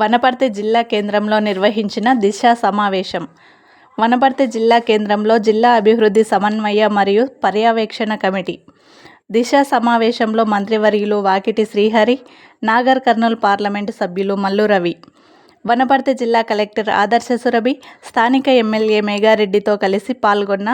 వనపర్తి జిల్లా కేంద్రంలో నిర్వహించిన దిశ సమావేశం. వనపర్తి జిల్లా కేంద్రంలో జిల్లా అభివృద్ధి సమన్వయ మరియు పర్యవేక్షణ కమిటీ. దిశ సమావేశంలో మంత్రివర్యులు వాకిటి శ్రీహరి నాగర్ కర్నూల్ పార్లమెంటు సభ్యులు మల్లు రవి. వనపర్తి జిల్లా కలెక్టర్ ఆదర్శ సురభి స్థానిక ఎమ్మెల్యే మేఘారెడ్డితో కలిసి పాల్గొన్న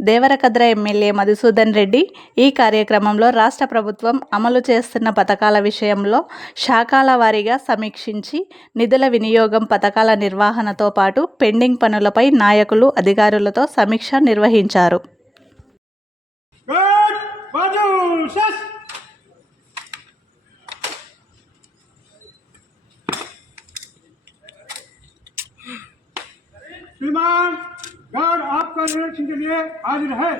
దేవరకద్ర ఎమ్మెల్యే మధుసూదన్ రెడ్డి ఈ కార్యక్రమంలో రాష్ట్ర ప్రభుత్వం అమలు చేస్తున్న పథకాల విషయంలో శాఖల వారీగా సమీక్షించి నిధుల వినియోగం పథకాల నిర్వహణతో పాటు పెండింగ్ పనులపై నాయకులు అధికారులతో సమీక్ష నిర్వహించారు. శ్రీమాన్ Baju. Shush. श्रीमान गार्ड आपका निरीक्षण के लिए हाजिर है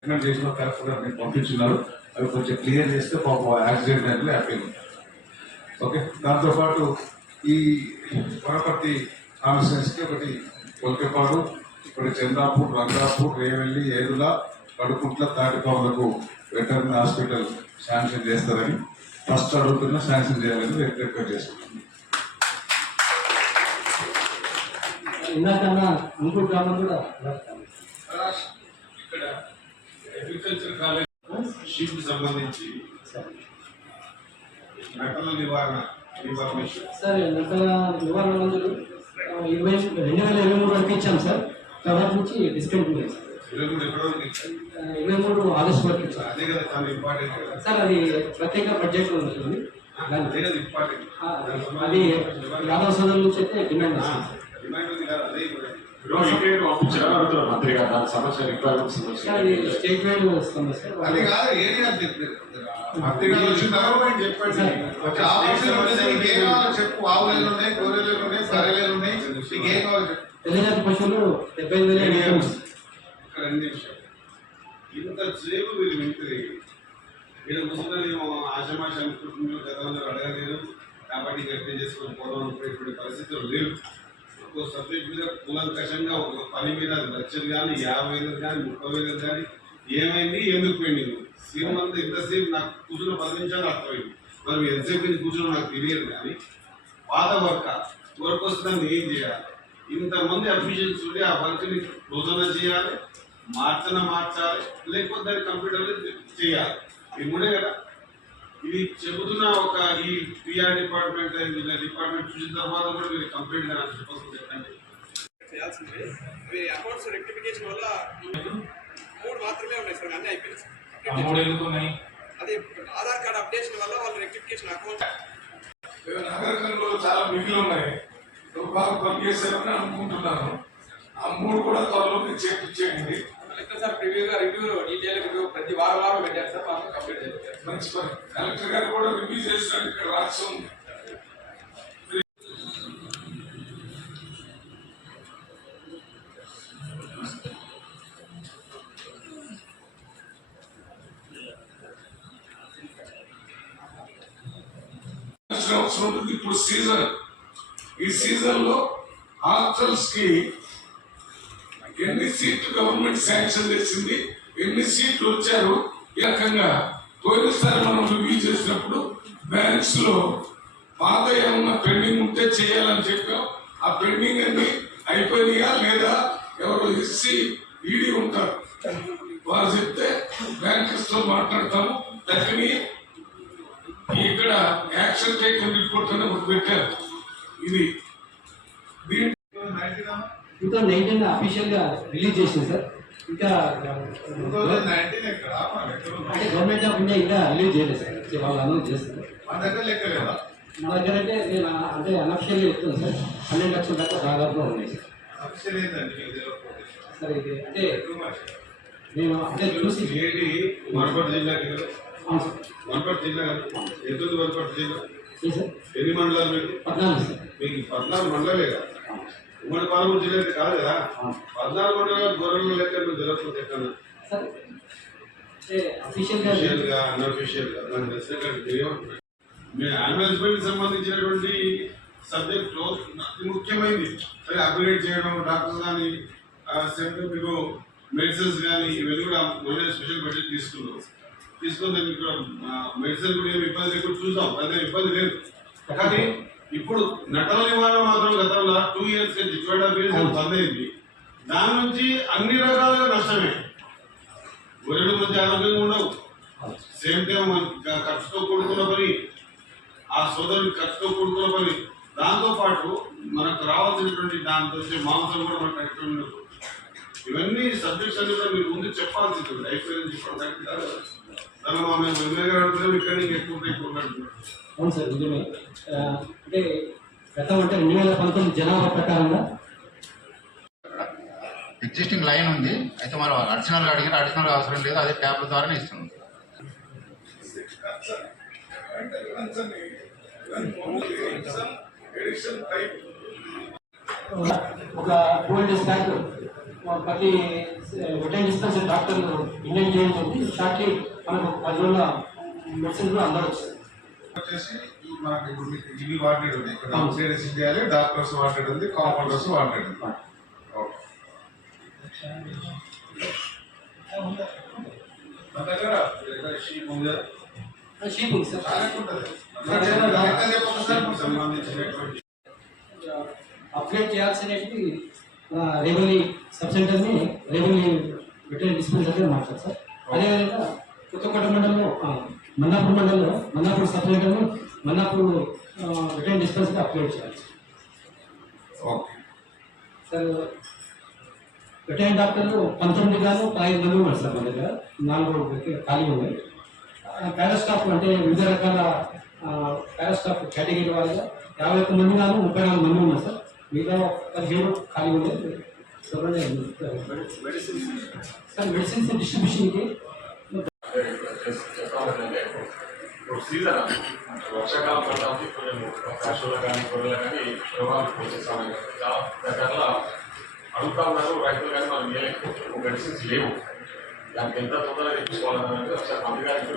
ఎక్స్ప్లెయిన్ చేసిన కరెక్ట్ గా నేను పంపించున్నారు అవి కొంచెం క్లియర్ చేస్తే పాపం యాక్సిడెంట్ అంటే హ్యాపీగా ఓకే దాంతోపాటు ఈ వనపర్తి కాన్స్టిట్యున్సీకి ఒకటి కొల్కెపాడు ఒకటి చంద్రాపూర్ రంగాపూర్ రేవెల్లి ఏదుల కడుకుంట్ల తాటిపావులకు వెటర్నరీ హాస్పిటల్ శాంక్షన్ చేస్తారని ఫస్ట్ అడుగుతున్న శాంక్షన్ చేయాలని రిక్వెస్ట్ చేస్తున్నాను ఇందాకన్నా ఇంకో గ్రామం కూడా ఇక్కడ అగ్రికల్చర్ కాలేజ్ షిప్ సంబంధించి నకల నివారణ ఇన్ఫర్మేషన్. సార్ నగర నివారణ మందులు ఇరవై రెండు వేల ఇరవై మూడు వరకు ఇచ్చాం సార్. తర్వాత నుంచి చేస్తాం ఇరవై మూడు ఎక్కడో ఉంది. ఆ, ఇరవై మూడు ఆగస్టు వరకు ఇచ్చాం అదే కదా చాలా ఇంపార్టెంట్ కదా సార్ అది ప్రత్యేక బడ్జెట్లో ఉంటుంది దాని అదే. యాదవ సోదరుల నుంచి అయితే డిమాండ్ మంత్రి గారు? సమస్య రిక్వైర్మెంట్స్ సార్ అది స్టేట్ వైడ్ వస్తుంది సార్. అది కాదు ఏరియా అని చెప్పారు. మంత్రి గారు వచ్చిన తర్వాత ఆయన చెప్పండి చెప్పు. ఆవులు ఉన్నాయి ఉన్నాయి బర్రెలు ఉన్నాయి నీకు ఏం కావాలో చెప్పు. తెల్లజాతి పశువులు? డెబ్బై ఐదు వేల ఇంత సేపు వీళ్ళు వింటది వీళ్ళ ముసలి ఆశమాష అనుకుంటున్నారు గతంలో అడగలేదు. కాబట్టి గట్టి చేసుకొని పరిస్థితులు లేవు. ఒక్కో సబ్జెక్ట్ మీద కూలంకషంగా ఒక పని మీద లక్షలు కానీ యాభై వేలు కానీ ముప్పై వేలు కానీ ఏమైంది ఎందుకు పెండింగ్ సీఎం అంతా ఇంతసేపు నాకు కూర్చున్న పది నిమిషాలు అర్థమైంది. మరి ఎంతసేపు కూర్చున్నా నాకు తెలియదు కానీ పాత వర్క్ వర్క్ వస్తుందని ఏం చేయాలి? ఇంతమంది అఫీషియల్స్ ఉండి ఆ వర్క్ని రోజున చేయాలి మార్చన మార్చాలి లేకపోతే దాన్ని కంప్యూటర్లో చేయాలి. ఈ మూడే కదా. ఇది చెబుతున్న ఒక ఈ పిఆర్ డిపార్ట్మెంట్ వీళ్ళ డిపార్ట్మెంట్ చూసిన తర్వాత కూడా మీరు కంప్లీట్ నాకు చెప్పాల్సి చెప్పండి. చేయాల్సింది. అకౌంట్స్ రెక్టిఫికేషన్ వల్ల మూడు మాత్రమే ఉన్నాయి సార్ అన్నీ ఎందుకున్నాయి అది ఆధార్ కార్డ్ అప్డేషన్ వల్ల వాళ్ళు రెక్టిఫికేషన్ అకౌంట్ నగరంలో చాలా మిగిలి ఉన్నాయి. నువ్వు బాగా పనిచేసావని అనుకుంటున్నాను. ఆ మూడు కూడా త్వరలో లెక్క సార్ ప్రివ్యూగా రివ్యూ డీటెయిల్ రివ్యూ ప్రతి వారం వారం పెట్టారు సార్ మాకు కంప్లీట్ అయిపోయారు మంచి పని. కలెక్టర్ గారు కూడా రివ్యూ చేసినట్టు ఇక్కడ రాసి ఉంది. అవసరం అవసరం ఉంటుంది. ఇప్పుడు సీజన్. ఈ సీజన్లో హాస్టల్స్కి ఎన్ని సీట్లు గవర్నమెంట్ శాంక్షన్ చేసింది ఎన్ని సీట్లు వచ్చారు ఈ రకంగా పోయినసారి మనం రివ్యూ చేసినప్పుడు బ్యాంక్స్లో పాత ఏమన్నా పెండింగ్ ఉంటే చేయాలని చెప్పాం. ఆ పెండింగ్ అన్ని అయిపోయినాయా లేదా ఎవరు ఇచ్చి ఈడీ ఉంటారు. వారు చెప్తే బ్యాంకర్స్తో మాట్లాడతాము. దక్కని ఇక్కడ యాక్షన్ టేకన్ రిపోర్ట్ అని ఒకటి పెట్టారు. ఇది టూ థౌసండ్ నైన్టీన్ అఫీషియల్గా రిలీజ్ చేసింది సార్. ఇంకా? అంటే గవర్నమెంట్ ఆఫ్ ఇండియా ఇంకా రిలీజ్ చేయలేదు సార్. వాళ్ళు అనౌన్స్ చేస్తారు. మన దగ్గర అంటే నేను అంటే అనఫిషియల్గా చెప్తాను సార్. పన్నెండు లక్షల దాకా దాదాపులో ఉన్నాయి సార్. సార్ ఇది అంటే. నేను అంటే చూసి వనపర్తి సార్. వనపర్తి జిల్లా కదా? ఎంత ఉంది వనపర్తి జిల్లా? ఎన్ని మండలాలు మీకు పద్నాలుగు సార్. మీకు పద్నాలుగు మండలే కదా. ఉమ్మడి పాలమూరు జిల్లా కాదు కదా. పద్నాలుగు మండలాలు గొర్రెల లెక్క మీకు తెలియకపోతే ఎక్కడ అఫీషియల్గా నాకు. మీ యానిమల్ హస్బెండ్ సంబంధించినటువంటి సబ్జెక్ట్ అతి ముఖ్యమైనది. సరే అప్గ్రేడ్ చేయడం డాక్టర్స్ కానీ సెంటర్ మీకు మెడిసిన్స్ కానీ ఇవన్నీ కూడా స్పెషల్ బడ్జెట్ తీసుకున్నాం తీసుకుని దానికి మెడిసిన్ కూడా ఏమి ఇబ్బంది లేకుండా చూసాం. అదే ఇబ్బంది లేదు. కానీ ఇప్పుడు నటన నివారణ మాత్రం గతంలో టూ ఇయర్స్ నుంచి టూ అండ్ హాఫ్ ఇయర్స్ బంద్ అయింది. దాని నుంచి అన్ని రకాలుగా నష్టమే. గొర్రెలు మంచి ఆరోగ్యంగా ఉండవు. సేమ్ టైం ఖర్చుతో కూడుకున్న పని. ఆ సోదరుడి ఖర్చుతో కూడుకున్న పని. దాంతో పాటు మనకు రావాల్సినటువంటి దాంతో మాంసం కూడా మనకు ఎక్కడ ఉండదు. ఇవన్నీ సబ్జెక్ట్స్ అన్ని కూడా మీరు ముందు చెప్పాల్సి ఉంటుంది అయిపోయింది చెప్పడం ఎమ్మెల్యే గారు ఇక్కడ ఎక్కువ ఎక్కువ. అవును సార్ నిజమే. అంటే గతం అంటే రెండు వేల పంతొమ్మిది జనాభా ప్రకారంగా ఎగ్జిస్టింగ్ లైన్ ఉంది. అయితే మనం అడిషనల్ అడిగిన అడిషనల్ అవసరం లేదు. అదే ట్యాబ్ల ద్వారానే ఇస్తున్నాం. ఎడిషన్ టైప్ ఒక డేస్ బ్యాక్ ప్రతి డిస్పెన్సరీ డాక్టర్ ఇండియన్ చేయడం ఉంది. షార్ట్లీ మనకు పది రోజుల మెడిసిన్ కూడా అందవచ్చు వచ్చేసి ఈ మనకి ఇప్పుడు మీకు ఇవి వాడేది ఉంది ఇక్కడ అవుట్ సైడ్ విజిట్ చేయాలి డాక్టర్స్ వాడేది ఉంది కాంపౌండర్స్ వాడేది ఉంది. ఓకే. మన దగ్గర దగ్గర షీప్ ఉంది షీప్ ఉంది సార్. చాలా ఉంటుంది. లెక్క చెప్పొకసారి సంబంధించినటువంటి అప్గ్రేడ్ చేయాల్సినవి రెవెన్యూ సబ్ సెంటర్ని రెవెన్యూ వెటరీ డిస్పెన్సరీ మాట్లాడు సార్. అదేవిధంగా కొత్తకోట మండలంలో మన్నాపూర్ మండలంలో మన్నాపూర్ సబ్ సెంటర్ని మన్నాపూర్ వెటరీ డిస్పెన్సరీ అప్గ్రేడ్ చేయాలి. ఓకే. సార్ వెటరీ డాక్టర్లు పంతొమ్మిది గాను పదహైదు మంది ఉన్నారు సార్ మన దగ్గర. నాలుగు ఖాళీ ఉన్నాయి. పారాస్టాఫ్ అంటే వివిధ రకాల పారాస్టాఫ్ కేటగిరీ వాళ్ళగా యాభై ఒక్క మంది గాను ముప్పై నాలుగు మంది ఉన్నారు సార్. మిగతా పదిహేడు ఖాళీ ఉన్నాయి. సార్ మెడిసిన్స్ డిస్ట్రిబ్యూషన్కి వర్షాకాలం పడడానికి కొంచెం కాశీలో కానీ గొర్రెలు కానీ రోగాలు పోషిస్తాను చాలా రకాల అడుగుతా ఉన్నారు రైతులు కానీ మనం వేయలేకపోతున్నాము మెడిసిన్స్ లేవు దానికి ఎంత తొందరగా తెప్పించుకోవాలన్నది ఒకసారి మంది గారికి